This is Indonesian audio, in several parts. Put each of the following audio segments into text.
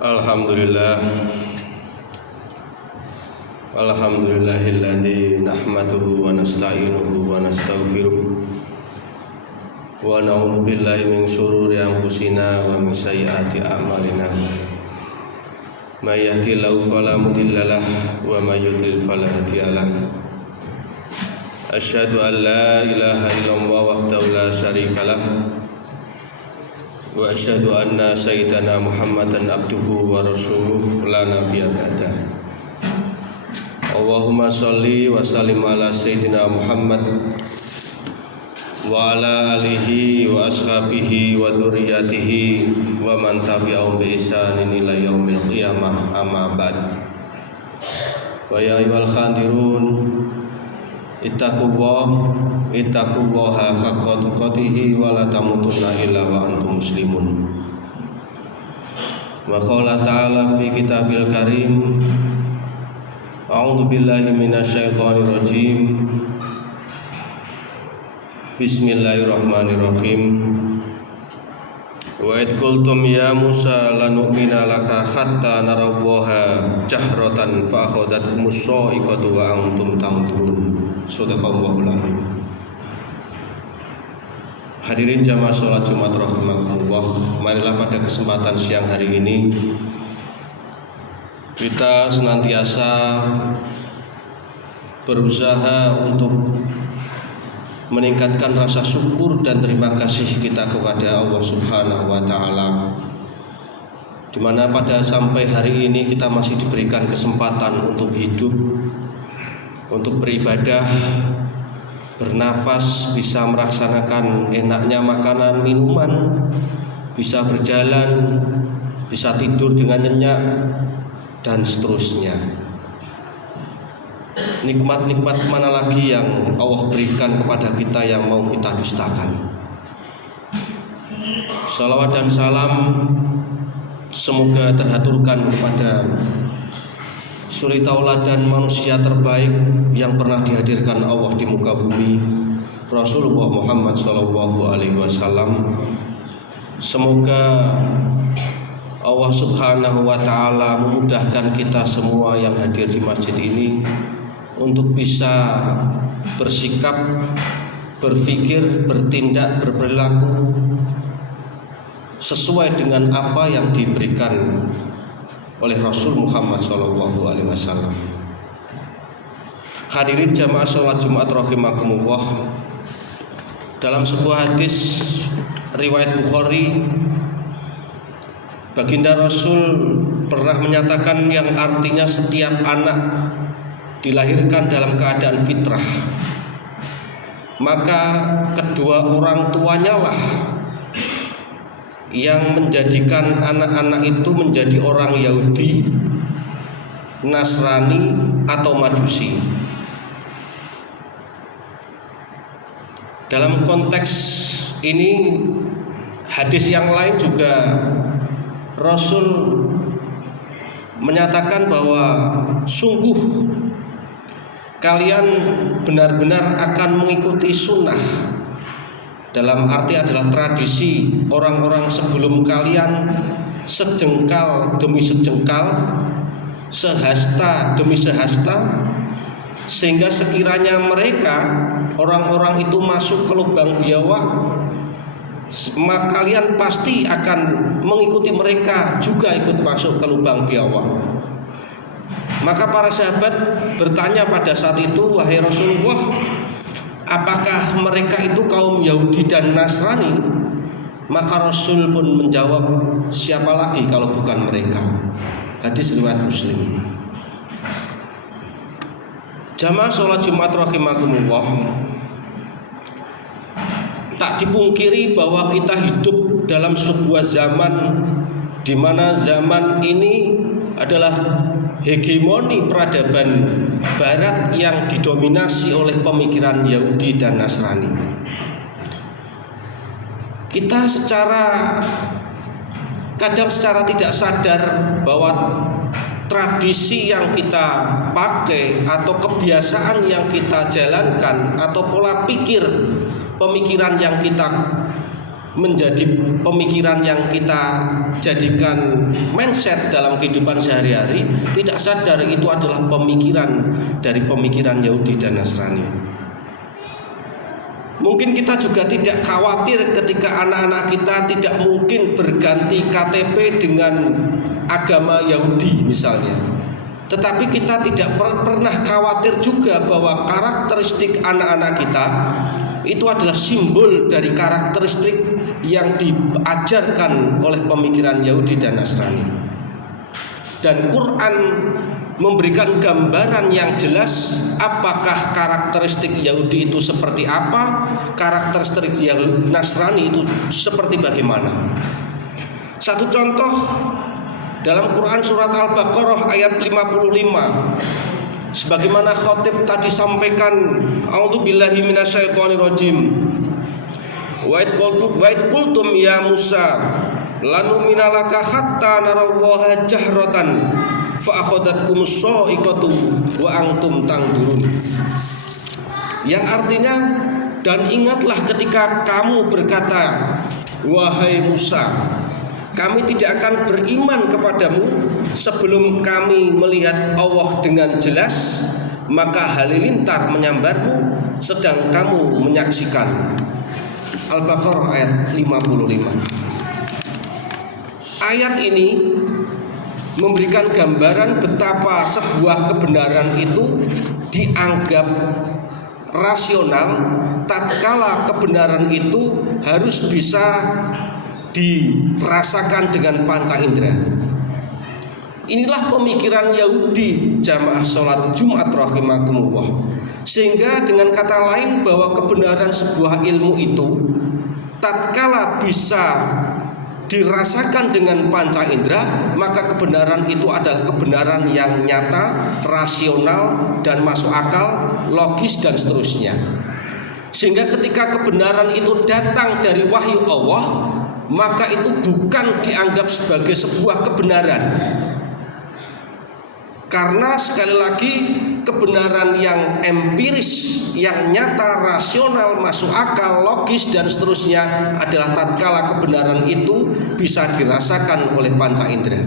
Alhamdulillah. Alhamdulillahilladzi nahmaduhu wa nasta'inuhu wa nastaghfiruh wa na'udzu billahi min syururi anfusina wa min sayyiati a'malina. May yahdihillahu fala mudhillalah wa may yudhlil fala hadiyalah. Asyhadu an la ilaha illallah wahdahu la syarikalah wa asyhadu anna sayyidana Muhammadan abduhu wa rasuluh la nabiyya ba'dah. Allahumma sholli wa sallim ala sayyidina Muhammad wa ala alihi wa ashabihi wa dzurriyyatihi wa man tabi'ahum bi ihsanin ila yaumil qiyamah, amma ba'd. Fa ya ayyuhal khadirun ittaqullaha haqqa tuqatih wa la tamutunna illa wa antum muslimun. Wa qala ta'ala fi kitabil karim, a'udzu billahi minasyaitonir rajim. Bismillahirrahmanirrahim. Wa id qultum ya Musa lanu'mina laka hatta narallaha jahratan fa akhadhatkumus sha'iqatu wa antum tanzurun. Shadaqallahul azim. Hadirin jamaah salat Jumat rahimakumullah, marilah pada kesempatan siang hari ini kita senantiasa berusaha untuk meningkatkan rasa syukur dan terima kasih kita kepada Allah Subhanahu wa taala, di mana pada sampai hari ini kita masih diberikan kesempatan untuk hidup, untuk beribadah, bernafas, bisa merasakan enaknya makanan, minuman, bisa berjalan, bisa tidur dengan nyenyak, dan seterusnya. Nikmat-nikmat mana lagi yang Allah berikan kepada kita yang mau kita dustakan? Salawat dan salam semoga terhaturkan kepada suri tauladan manusia terbaik yang pernah dihadirkan Allah di muka bumi, Rasulullah Muhammad SAW. Semoga Allah Subhanahu wa ta'ala memudahkan kita semua yang hadir di masjid ini untuk bisa bersikap, berpikir, bertindak, berperilaku sesuai dengan apa yang diberikan oleh Rasul Muhammad SAW. Hadirin jamaah sholat Jumat rahimakumullah, dalam sebuah hadis riwayat Bukhari, Baginda Rasul pernah menyatakan yang artinya setiap anak dilahirkan dalam keadaan fitrah, maka kedua orang tuanya lah yang menjadikan anak-anak itu menjadi orang Yahudi, Nasrani atau Majusi. Dalam konteks ini, hadis yang lain juga Rasul menyatakan bahwa sungguh kalian benar-benar akan mengikuti sunnah, dalam arti adalah tradisi orang-orang sebelum kalian, sejengkal demi sejengkal, sehasta demi sehasta, sehingga sekiranya mereka orang-orang itu masuk ke lubang biawak, maka kalian pasti akan mengikuti mereka juga ikut masuk ke lubang biawak. Maka para sahabat bertanya pada saat itu, wahai Rasulullah, apakah mereka itu kaum Yahudi dan Nasrani? Maka Rasul pun menjawab, siapa lagi kalau bukan mereka. Hadis riwayat Muslim. Jamaah sholat Jumat rahimakumullah, tak dipungkiri bahwa kita hidup dalam sebuah zaman di mana zaman ini adalah hegemoni peradaban Barat yang didominasi oleh pemikiran Yahudi dan Nasrani. Kita kadang secara tidak sadar bahwa tradisi yang kita pakai atau kebiasaan yang kita jalankan atau pola pikir pemikiran yang kita menjadi pemikiran yang kita jadikan mindset dalam kehidupan sehari-hari, tidak sadar itu adalah pemikiran dari pemikiran Yahudi dan Nasrani. Mungkin kita juga tidak khawatir ketika anak-anak kita tidak mungkin berganti KTP dengan agama Yahudi misalnya. Tetapi kita tidak pernah khawatir juga bahwa karakteristik anak-anak kita itu adalah simbol dari karakteristik yang diajarkan oleh pemikiran Yahudi dan Nasrani. Dan Quran memberikan gambaran yang jelas apakah karakteristik Yahudi itu seperti apa, karakteristik Nasrani itu seperti bagaimana. Satu contoh dalam Quran surat Al-Baqarah ayat 55. Sebagaimana khotib tadi sampaikan, a'udzubillahi minasyaitonirrajim. Wa id qultum ya Musa lanu'mina laka hatta narallaha jahratan fa akhadhatkumus sha'iqatu wa antum tanzurun. Yang artinya, dan ingatlah ketika kamu berkata, wahai Musa, kami tidak akan beriman kepadamu sebelum kami melihat Allah dengan jelas, maka halilintar menyambarmu sedang kamu menyaksikan. Al-Baqarah ayat 55. Ayat ini memberikan gambaran betapa sebuah kebenaran itu dianggap rasional tatkala kebenaran itu harus bisa dirasakan dengan panca indera. Inilah pemikiran Yahudi jamaah sholat Jumat rahimakumullah. Sehingga dengan kata lain bahwa kebenaran sebuah ilmu itu tatkala bisa dirasakan dengan panca indera, maka kebenaran itu adalah kebenaran yang nyata, rasional, dan masuk akal, logis, dan seterusnya. Sehingga ketika kebenaran itu datang dari wahyu Allah, maka itu bukan dianggap sebagai sebuah kebenaran. Karena sekali lagi kebenaran yang empiris, yang nyata, rasional, masuk akal, logis, dan seterusnya adalah tatkala kebenaran itu bisa dirasakan oleh panca indera.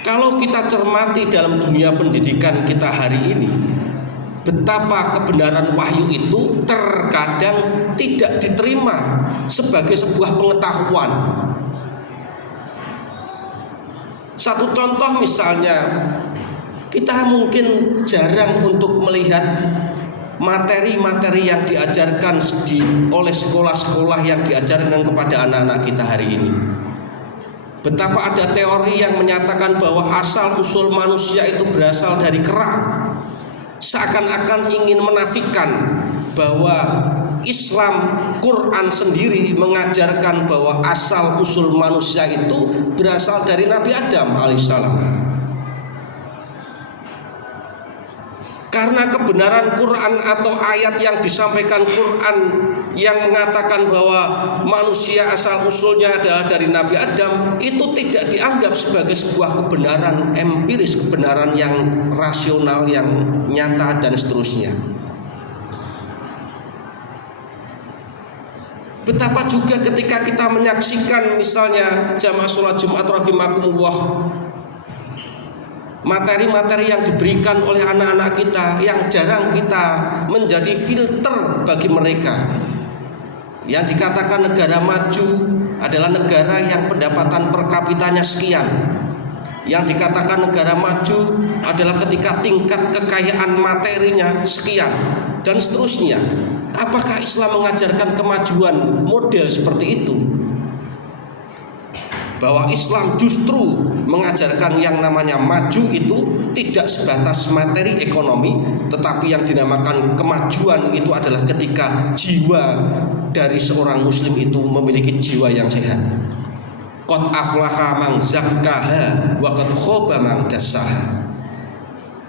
Kalau kita cermati dalam dunia pendidikan kita hari ini, betapa kebenaran wahyu itu terkadang tidak diterima sebagai sebuah pengetahuan. Satu contoh misalnya, kita mungkin jarang untuk melihat materi-materi yang diajarkan oleh sekolah-sekolah yang diajarkan kepada anak-anak kita hari ini. Betapa ada teori yang menyatakan bahwa asal-usul manusia itu berasal dari kera, seakan-akan ingin menafikan bahwa Islam, Quran sendiri mengajarkan bahwa asal-usul manusia itu berasal dari Nabi Adam alaihissalam. Karena kebenaran Quran atau ayat yang disampaikan Quran yang mengatakan bahwa manusia asal-usulnya adalah dari Nabi Adam, itu tidak dianggap sebagai sebuah kebenaran empiris, kebenaran yang rasional, yang nyata, dan seterusnya. Betapa juga ketika kita menyaksikan misalnya jamaah sholat Jumat rahimakumullah, materi-materi yang diberikan oleh anak-anak kita yang jarang kita menjadi filter bagi mereka. Yang dikatakan negara maju adalah negara yang pendapatan per kapitanya sekian. Yang dikatakan negara maju adalah ketika tingkat kekayaan materinya sekian, dan seterusnya. Apakah Islam mengajarkan kemajuan model seperti itu? Bahwa Islam justru mengajarkan yang namanya maju itu tidak sebatas materi ekonomi, tetapi yang dinamakan kemajuan itu adalah ketika jiwa dari seorang muslim itu memiliki jiwa yang sehat. Qad aflaha man zakkaha wa qad khaba man dassaha.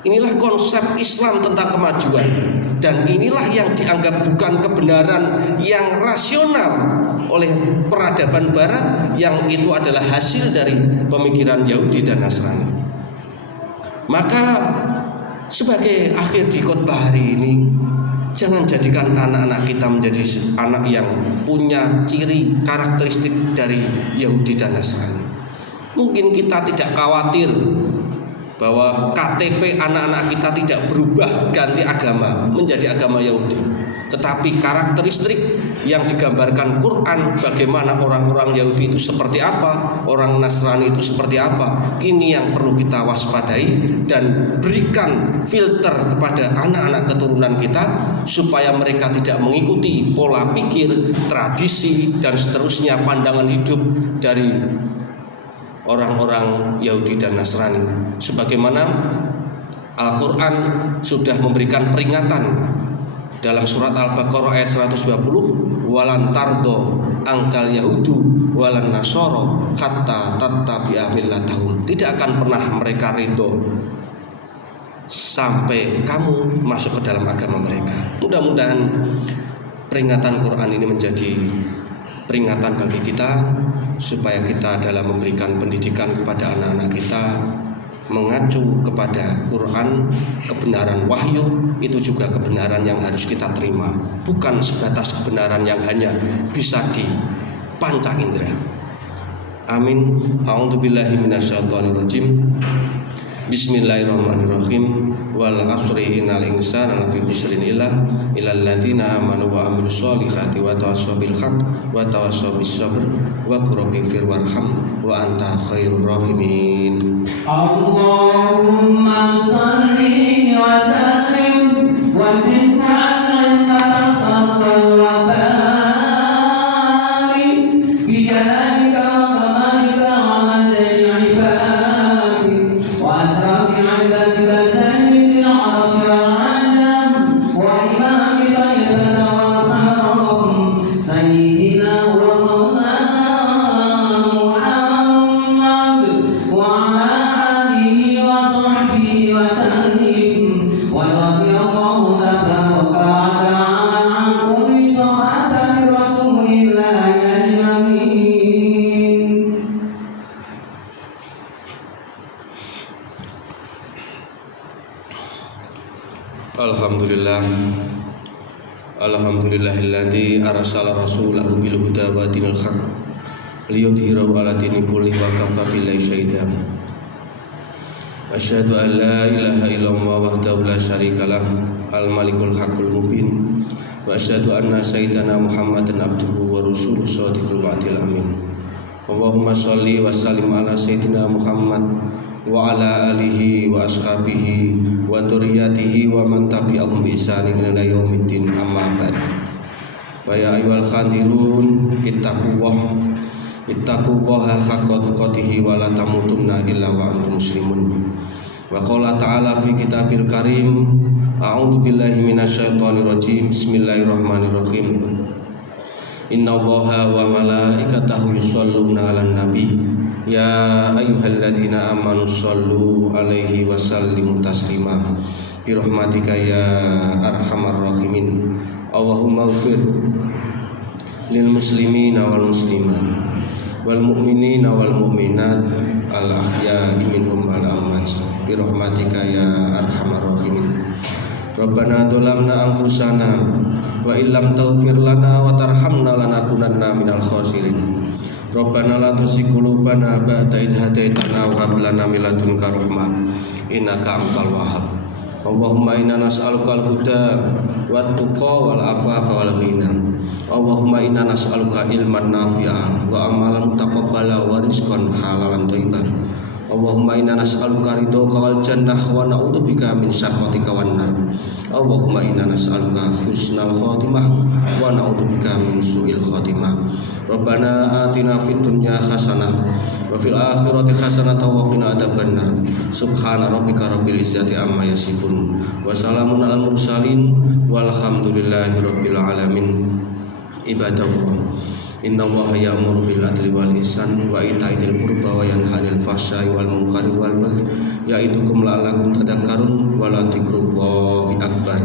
Inilah konsep Islam tentang kemajuan, dan inilah yang dianggap bukan kebenaran yang rasional oleh peradaban barat, yang itu adalah hasil dari pemikiran Yahudi dan Nasrani. Maka sebagai akhir di khotbah hari ini, Jangan jadikan anak-anak kita menjadi anak yang punya ciri karakteristik dari Yahudi dan Nasrani. Mungkin kita tidak khawatir bahwa KTP anak-anak kita tidak berubah ganti agama menjadi agama Yahudi, tetapi karakteristik yang digambarkan Quran, bagaimana orang-orang Yahudi itu seperti apa, orang Nasrani itu seperti apa, ini yang perlu kita waspadai dan berikan filter kepada anak-anak keturunan kita supaya mereka tidak mengikuti pola pikir, tradisi dan seterusnya pandangan hidup dari orang-orang Yahudi dan Nasrani. Sebagaimana Al-Quran sudah memberikan peringatan dalam surat Al-Baqarah ayat 120, walan tardo angkal yahudu walan nasoro hatta tattabi'a millatahum. Tidak akan pernah mereka ridho sampai kamu masuk ke dalam agama mereka. Mudah-mudahan peringatan Quran ini menjadi peringatan bagi kita supaya kita dalam memberikan pendidikan kepada anak-anak kita mengacu kepada Quran, kebenaran wahyu itu juga kebenaran yang harus kita terima, bukan sebatas kebenaran yang hanya bisa dipanca indera. Amin. A'udzubillahi minasyaitonirrajim. Bismillahirrahmanirrahim. Wal asri innal insana lafi khusrin illa alladziina amanu wa amilus solihati wa tawassaw bil haqq wa tawassaw bis sabr wa qul rabbighfir warham wa anta khairur rahimin. Allahumma shalli wa sallim wa zid 'ala al-fadl wa barik bi jalalika wa kamalika wa mazali 'ibadi wa asrafi 'ibadika sayyidil arabi wal 'ajam wa imami tayyibin wa kharam sayyidina wa maulana Muhammad wa ala Alhamdulillahilladzi arsala rasulahu bil huda wa dinil haq liyudhhirahu 'ala dini kulli wa kafa billahi shahidan. Asyhadu an la ilaha illallah wahdahu la syarika lah al malikul haqqul mubin wa asyhadu anna sayyidana Muhammadan abduhu wa rasuluhu shadiqul wa'dil amin. Allahumma shalli wa sallim ala sayyidina Muhammad wa ala alihi wa ashabihi wa dzurriyyatihi wa man tabi'ahum bi ihsanin ila yaumiddin, amma ba'd. Wa ya ayyuhal khadirun ittaqullaha haqqa tuqatih wa la tamutunna illa wa antum muslimun. Wa qala ta'ala fi kitabil karim, a'udzu billahi minasyaitonir rajim. Bismillahirrahmanirrahim. Innallaha wa malaikatahu yusholluna 'alan nabi ya ayyuhalladzina amanu shollu 'alaihi wa sallimu taslima bi rahmatika ya arhamar rahimin. Allahumma ighfir lil muslimina wal muslimat wal mu'minina wal mu'minat al ahya'i minhum wal amwat bi rahmatika ya arhamar rahimin. Rabbana dzalamna anfusana wa illam taghfir lana wa tarhamna lanakunanna minal khasirin. Rabbana la tuzigh qulubana ba'da idh hadaitana wa hab lana min ladunka rahmah innaka antal wahhab. Allahumma inna nas'aluka al-huda wat tuqa wal afafa wal ghina. Allahumma inna nas'aluka ilman nafi'an wa amalan mutaqabbala wa rizqan halalan thayyiban. Allahumma inna nas'aluka ridhaka wal jannah wa na'udzubika min sakhatika wan nar. Allahumma inna nas'aluka husnal khatimah wa na'udzubika min su'il khatimah. Rabbana atina fid dunya hasanah wa fil akhirati hasanah wa qina adzabannar. Subhana rabbika rabbil izzati amma yasifun wa salamun alal mursalin walhamdulillahi rabbil alamin. Ibadallah, innallaha ya'muru bil adli wal ihsan wa ita'i dzil qurba wa yanha 'anil fahsya'i wal munkari wal baghi ya'idukum la'allakum tadhakkarun wa la dzikrullahi akbar.